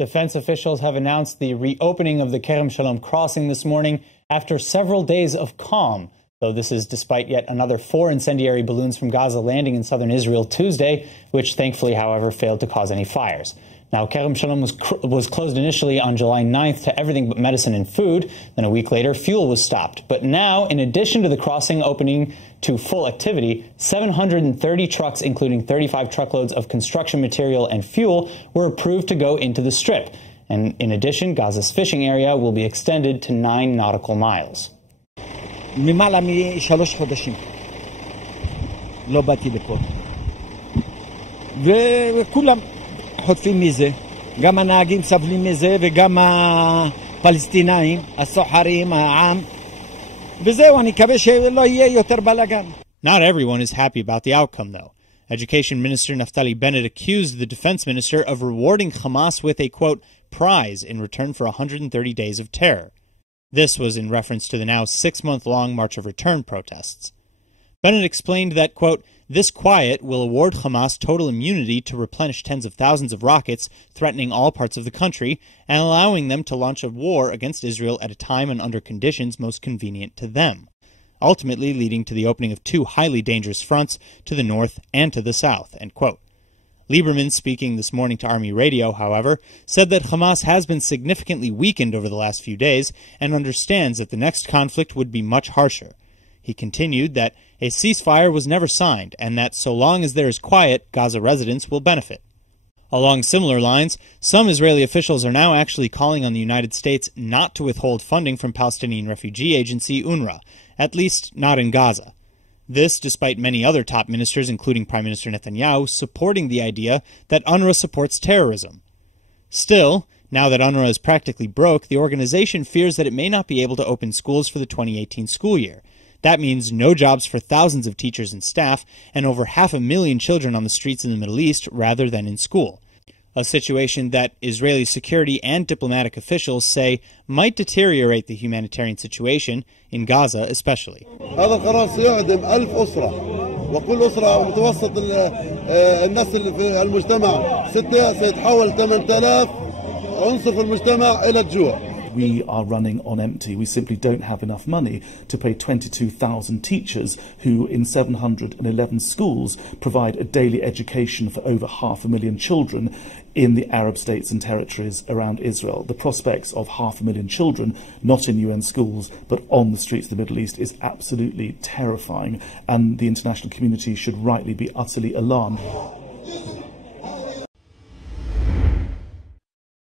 Defense officials have announced the reopening of the Kerem Shalom crossing this morning after several days of calm, though this is despite yet another 4 incendiary balloons from Gaza landing in southern Israel Tuesday, which thankfully, however, failed to cause any fires. Now, Kerem Shalom was closed initially on July 9th to everything but medicine and food. Then a week later, fuel was stopped. But now, in addition to the crossing opening to full activity, 730 trucks, including 35 truckloads of construction material and fuel, were approved to go into the strip. And in addition, Gaza's fishing area will be extended to 9 nautical miles. ממעלה מ3 חודשים לא באתי לפה וכולם חוטפים מזה, גם הנהגים סבלים מזה וגם הפלסטינאים, הסוחרים, העם, וזהו, אני מקווה שלא יהיה יותר בלגן. Not everyone is happy about the outcome, though. Education Minister Naftali Bennett accused the defense minister of rewarding Hamas with a, quote, prize in return for 130 days of terror. This was in reference to the now 6-month-long March of Return protests. Bennett explained that, quote, this quiet will award Hamas total immunity to replenish tens of thousands of rockets threatening all parts of the country and allowing them to launch a war against Israel at a time and under conditions most convenient to them, ultimately leading to the opening of 2 highly dangerous fronts to the north and to the south, end quote. Lieberman, speaking this morning to Army Radio, however, said that Hamas has been significantly weakened over the last few days and understands that the next conflict would be much harsher. He continued that a ceasefire was never signed and that so long as there is quiet, Gaza residents will benefit. Along similar lines, some Israeli officials are now actually calling on the United States not to withhold funding from Palestinian refugee agency UNRWA, at least not in Gaza. This despite many other top ministers, including Prime Minister Netanyahu, supporting the idea that UNRWA supports terrorism. Still, now that UNRWA is practically broke, the organization fears that it may not be able to open schools for the 2018 school year. That means no jobs for thousands of teachers and staff, and over 500,000 children on the streets in the Middle East rather than in school. A situation that Israeli security and diplomatic officials say might deteriorate the humanitarian situation, in Gaza especially. هذا القرار سيعدم 1000 أسرة وكل أسرة متوسط الناس اللي في المجتمع 6 سيتحول 8000 عنصر في المجتمع إلى الجوع. We are running on empty. We simply don't have enough money to pay 22,000 teachers who, in 711 schools, provide a daily education for over 500,000 children in the Arab states and territories around Israel. The prospects of 500,000 children, not in UN schools, but on the streets of the Middle East, is absolutely terrifying, and the international community should rightly be utterly alarmed.